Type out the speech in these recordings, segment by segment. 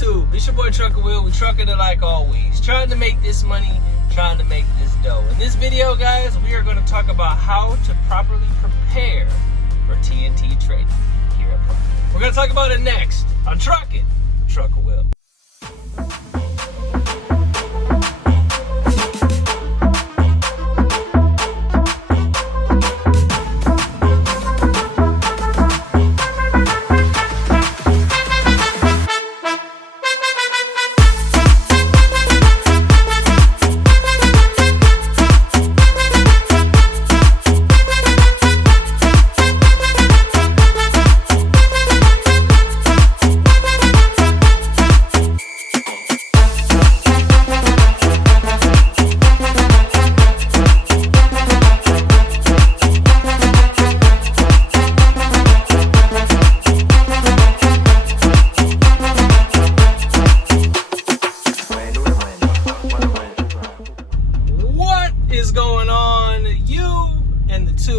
YouTube? It's your boy Trucker Will. We trucking it like always. Trying to make this money, trying to make this dough. In this video, guys, we are going to talk about how to properly prepare for TNT trading here at Prime. We're going to talk about it next on Trucking with Trucker Will.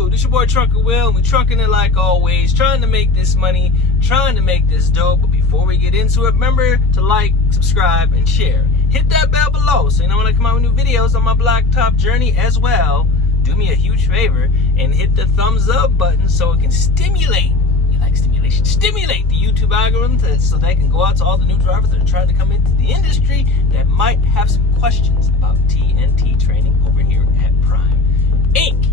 This your boy Trucker Will, and we trucking it like always, trying to make this money, trying to make this dough. But before we get into it, remember to like, subscribe, and share. Hit that bell below so you know when I come out with new videos on my blacktop journey as well. Do me a huge favor and hit the thumbs up button so it can stimulate, we like stimulation, stimulate the YouTube algorithm so they can go out to all the new drivers that are trying to come into the industry that might have some questions about TNT training over here at Prime Inc.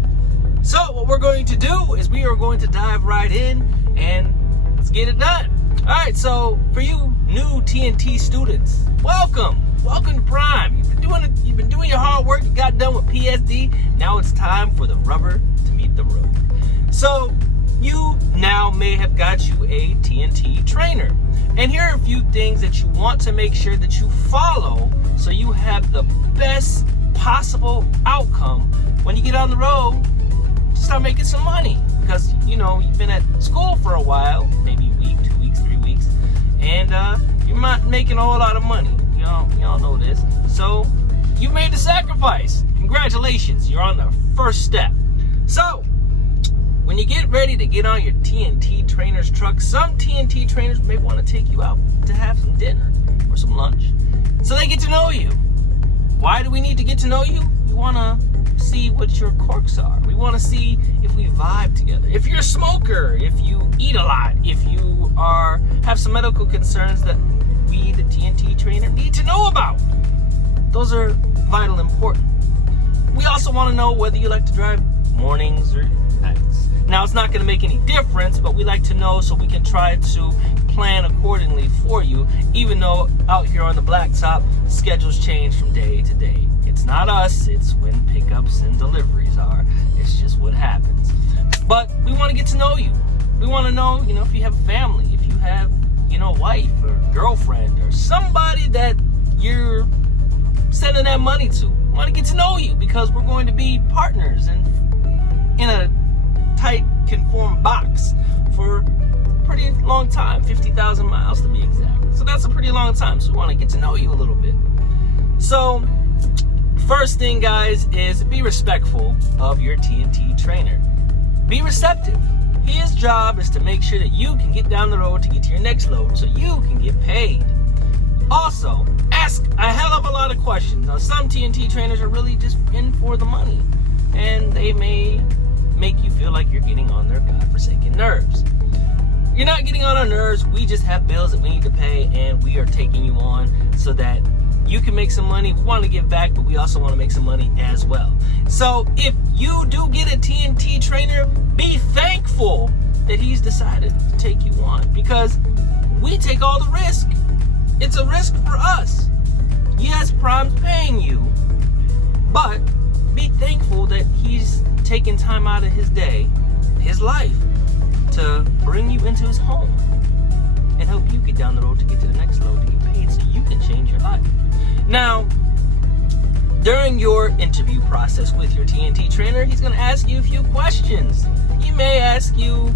So what we're going to do is we are going to dive right in and let's get it done. All right, so for you new TNT students, welcome to Prime. You've been doing your hard work. You got done with PSD. Now it's time for the rubber to meet the road. So you now may have got you a TNT trainer, and here are a few things that you want to make sure that you follow so you have the best possible outcome when you get on the road. Start making some money, because you know you've been at school for a while, maybe a week, 2 weeks, 3 weeks, and you're not making a whole lot of money. Y'all know this. So you made the sacrifice. Congratulations, you're on the first step. So when you get ready to get on your TNT trainer's truck, some TNT trainers may want to take you out to have some dinner or some lunch, so they get to know you. Why do we need to get to know you? We want to see what your quirks are. We want to see if we vibe together. If you're a smoker, if you eat a lot, if you have some medical concerns that we, the TNT trainer, need to know about. Those are vital important. We also want to know whether you like to drive mornings or nights. Now, it's not going to make any difference, but we like to know so we can try to plan accordingly for you, even though out here on the blacktop, schedules change from day to day. It's not us, it's when pickups and deliveries are. It's just what happens. But we want to get to know you. We want to know, if you have a family, if you have, a wife or girlfriend or somebody that you're sending that money to. We want to get to know you because we're going to be partners and in a tight conformed box for a pretty long time, 50,000 miles to be exact. So that's a pretty long time. So we want to get to know you a little bit. So first thing, guys, is be respectful of your TNT trainer. Be receptive. His job is to make sure that you can get down the road to get to your next load so you can get paid. Also, ask a hell of a lot of questions. Now, some TNT trainers are really just in for the money, and they may make you feel like you're getting on their godforsaken nerves. You're not getting on our nerves. We just have bills that we need to pay, and we are taking you on so that you can make some money. We want to give back, but we also want to make some money as well. So if you do get a TNT trainer, be thankful that he's decided to take you on, because we take all the risk. It's a risk for us. Yes, Prime's paying you, but be thankful that he's taking time out of his day, his life, to bring you into his home and help you get down the road to get to the next load to get paid so you can change your life. Now, during your interview process with your TNT trainer, he's going to ask you a few questions. He may ask you,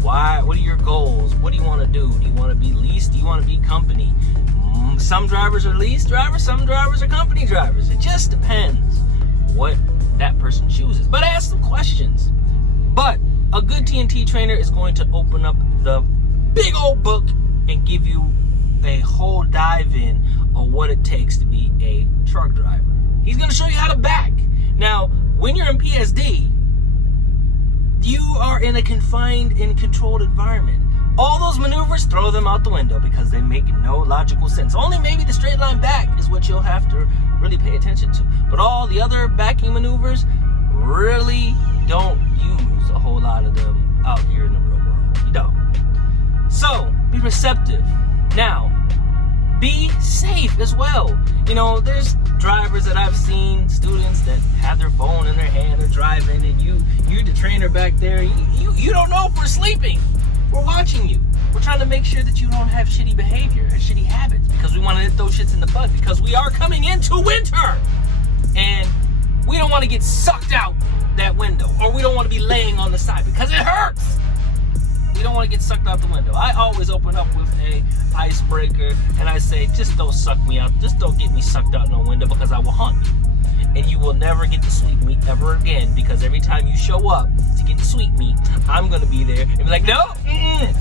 what are your goals? What do you want to do? Do you want to be leased? Do you want to be company? Some drivers are lease drivers, some drivers are company drivers. It just depends what that person chooses. But ask some questions. But a good TNT trainer is going to open up the big old book and give you a whole dive in on what it takes to be a truck driver. He's gonna show you how to back. Now, when you're in PSD, you are in a confined and controlled environment. All those maneuvers, throw them out the window because they make no logical sense. Only maybe the straight line back is what you'll have to really pay attention to. But all the other backing maneuvers really don't use a whole lot of them out here in the real world. You don't. So, be receptive. Now, be safe as well. You know, there's drivers that I've seen, students that have their phone in their hand, they're driving, and you're the trainer back there. You don't know if we're sleeping. We're watching you. We're trying to make sure that you don't have shitty behavior or shitty habits because we want to hit those shits in the bud because we are coming into winter. And we don't want to get sucked out that window, or we don't want to be laying on the side because it hurts. We don't want to get sucked out the window. I always open up with a icebreaker and I say, just don't suck me out. Just don't get me sucked out in the window because I will haunt you. And you will never get the sweet meat ever again because every time you show up to get the sweet meat, I'm going to be there and be like, no,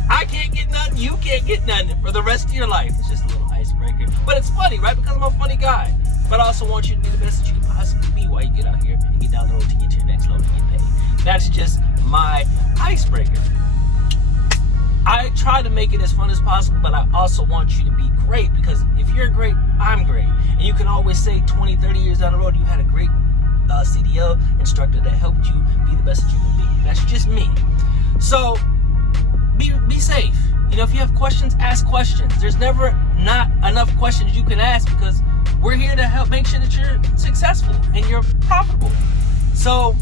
I can't get nothing. You can't get nothing for the rest of your life. It's just a little icebreaker. But it's funny, right? Because I'm a funny guy. But I also want you to be the best that you can possibly be while you get out here and get down the road to get to your next load and get paid. That's just my icebreaker. I try to make it as fun as possible, but I also want you to be great because if you're great, I'm great. And you can always say 20, 30 years down the road, you had a great CDL instructor that helped you be the best that you can be. That's just me. So be safe. You know, if you have questions, ask questions. There's never not enough questions you can ask because we're here to help make sure that you're successful and you're profitable. So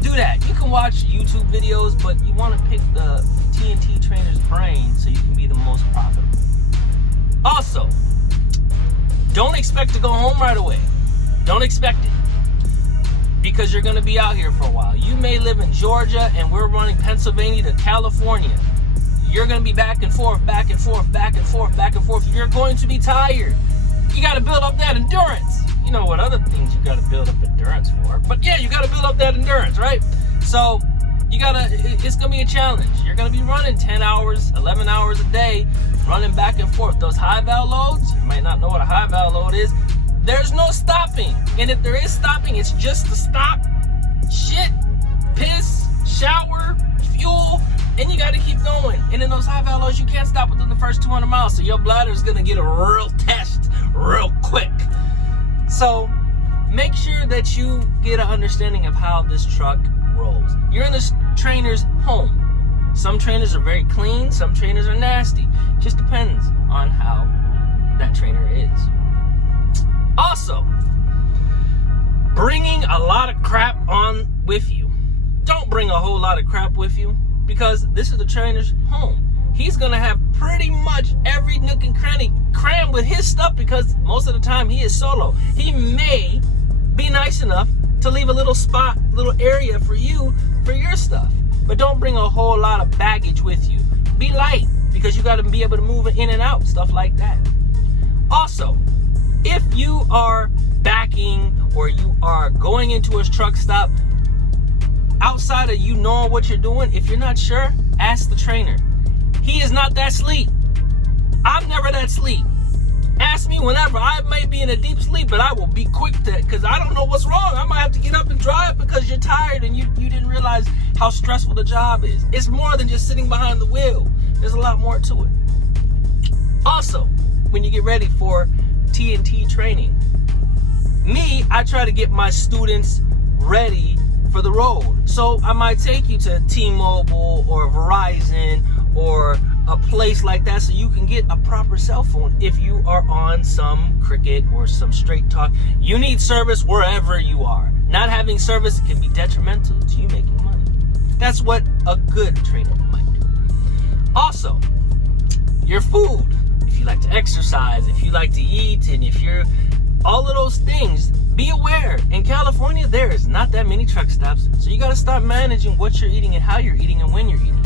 do that. You can watch YouTube videos, but you want to pick the TNT trainer's brain so you can be the most profitable. Also, don't expect to go home right away. Don't expect it. Because you're going to be out here for a while. You may live in Georgia and we're running Pennsylvania to California. You're going to be back and forth, back and forth, back and forth, back and forth. You're going to be tired. You got to build up that endurance. You know what other things you got to build up endurance for. But yeah, you got to build up that endurance, right? So it's going to be a challenge. You're going to be running 10 hours, 11 hours a day, running back and forth. Those high val loads, you might not know what a high val load is. There's no stopping. And if there is stopping, it's just to stop, shit, piss, shower, fuel, and you got to keep going. And in those high val loads, you can't stop within the first 200 miles. So your bladder is going to get a real test real quick. So make sure that you get an understanding of how this truck rolls. You're in this trainer's home. Some trainers are very clean, some trainers are nasty. Just depends on how that trainer is. Also, bringing a lot of crap on with you. Don't bring a whole lot of crap with you because this is the trainer's home. He's gonna have pretty much every nook and cranny crammed with his stuff because most of the time he is solo. He may be nice enough to leave a little spot, little area for you, for your stuff. But don't bring a whole lot of baggage with you. Be light, because you gotta be able to move in and out, stuff like that. Also, if you are backing or you are going into a truck stop, outside of you knowing what you're doing, if you're not sure, ask the trainer. He is not that sleep. I'm never that sleep. Ask me whenever. I may be in a deep sleep, but I will be quick to, because I don't know what's wrong. I might have to get up and drive because you're tired and you didn't realize how stressful the job is. It's more than just sitting behind the wheel. There's a lot more to it. Also, when you get ready for TNT training, I try to get my students ready for the road. So I might take you to T-Mobile or Verizon or a place like that so you can get a proper cell phone if you are on some Cricket or some Straight Talk. You need service wherever you are. Not having service can be detrimental to you making money. That's what a good trainer might do. Also, your food. If you like to exercise, if you like to eat, and if you're all of those things, be aware. In California, there is not that many truck stops, so you got to start managing what you're eating and how you're eating and when you're eating.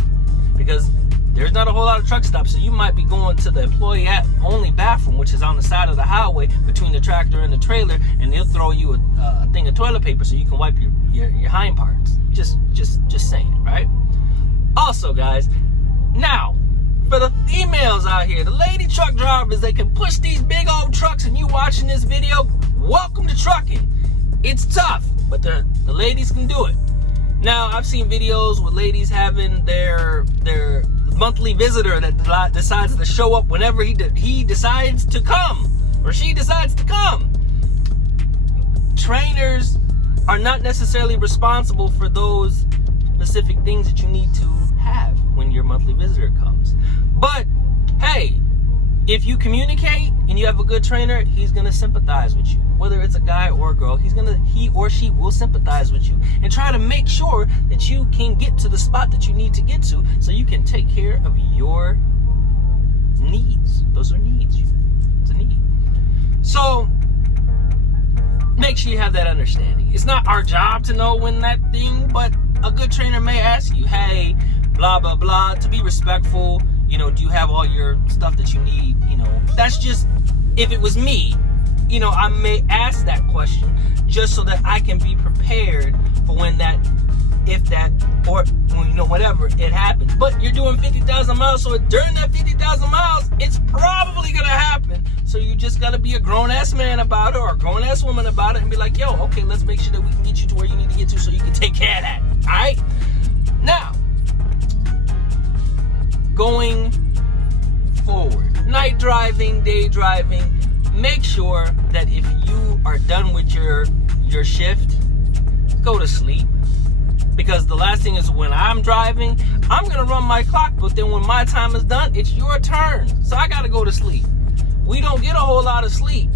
Because there's not a whole lot of truck stops, so you might be going to the employee-only bathroom, which is on the side of the highway between the tractor and the trailer, and they'll throw you a thing of toilet paper so you can wipe your hind parts. Just saying, right? Also, guys, now, For the females out here, the lady truck drivers, they can push these big old trucks, and you watching this video, welcome to trucking. It's tough, but the ladies can do it. Now, I've seen videos with ladies having their monthly visitor that decides to show up whenever he decides to come, or she decides to come. Trainers are not necessarily responsible for those specific things that you need to have when your monthly visitor comes. But hey, if you communicate and you have a good trainer, he's gonna sympathize with you. Whether it's a guy or a girl, he or she will sympathize with you and try to make sure that you can get to the spot that you need to get to, so you can take care of your needs. Those are needs. It's a need. So make sure you have that understanding. It's not our job to know when that thing, but a good trainer may ask you, hey, blah, blah, blah, to be respectful, do you have all your stuff that you need? That's just, if it was me, I may ask that question just so that I can be prepared for whatever it happens. But you're doing 50,000 miles, so during that 50,000 miles, it's probably gonna happen. So you just gotta be a grown-ass man about it, or a grown-ass woman about it, and be like, yo, okay, let's make sure that we can get you to where you need to get to so you can take care of that, all right? Now, going forward, night driving, day driving, make sure that if you are done with your shift, go to sleep. Because the last thing is, when I'm driving, I'm gonna run my clock, but then when my time is done, it's your turn. So I gotta go to sleep. We don't get a whole lot of sleep,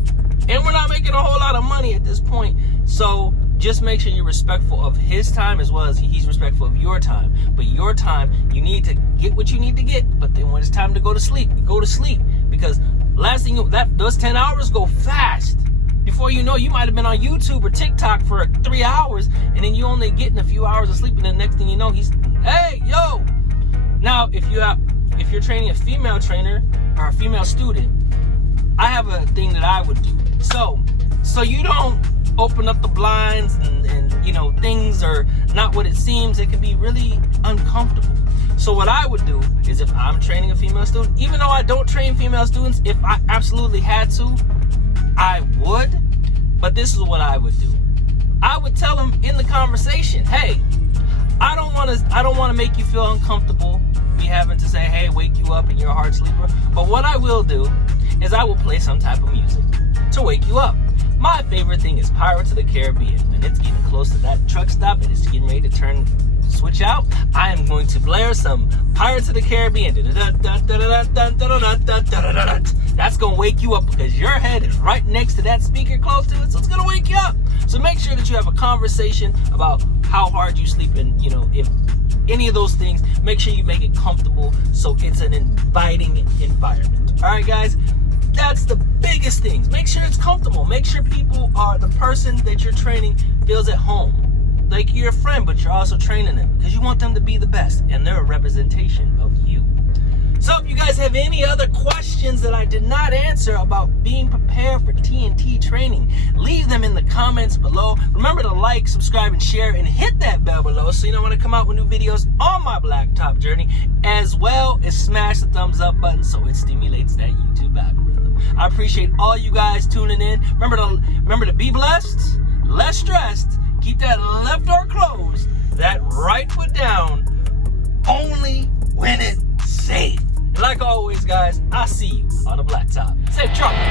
and we're not making a whole lot of money at this point. So just make sure you're respectful of his time as well as he's respectful of your time. But your time, you need to get what you need to get, but then when it's time to go to sleep, go to sleep. Because last thing, those 10 hours go fast. Before you know, you might have been on YouTube or TikTok for 3 hours, and then you only getting a few hours of sleep, and the next thing you know, hey, yo. Now, if you're training a female trainer or a female student, I have a thing that I would do. So you don't open up the blinds and things are not what it seems. It can be really uncomfortable. So what I would do is, if I'm training a female student, even though I don't train female students, if I absolutely had to, I would, but this is what I would do. I would tell them in the conversation, hey, I don't want to make you feel uncomfortable, me having to say, hey, wake you up and you're a hard sleeper. But what I will do is I will play some type of music to wake you up. My favorite thing is Pirates of the Caribbean. When it's getting close to that truck stop and it's getting ready to switch out, I am going to blare some Pirates of the Caribbean. That's going to wake you up, because your head is right next to that speaker close to it, so it's going to wake you up. So make sure that you have a conversation about how hard you sleep, and if any of those things, make sure you make it comfortable so it's an inviting environment. All right, guys, that's the biggest things. Make sure it's comfortable. Make sure the person that you're training feels at home. Like you're a friend, but you're also training them, because you want them to be the best, and they're a representation of you. So if you guys have any other questions that I did not answer about being prepared for TNT training, leave them in the comments below. Remember to like, subscribe, and share, and hit that bell below so you know when I come out with new videos on my blacktop journey, as well as smash the thumbs up button so it stimulates that YouTube algorithm. I appreciate all you guys tuning in. Remember to be blessed, less stressed, keep that left door closed, that right foot down, only when it's safe. And like always, guys, I'll see you on the blacktop. Safe trucking.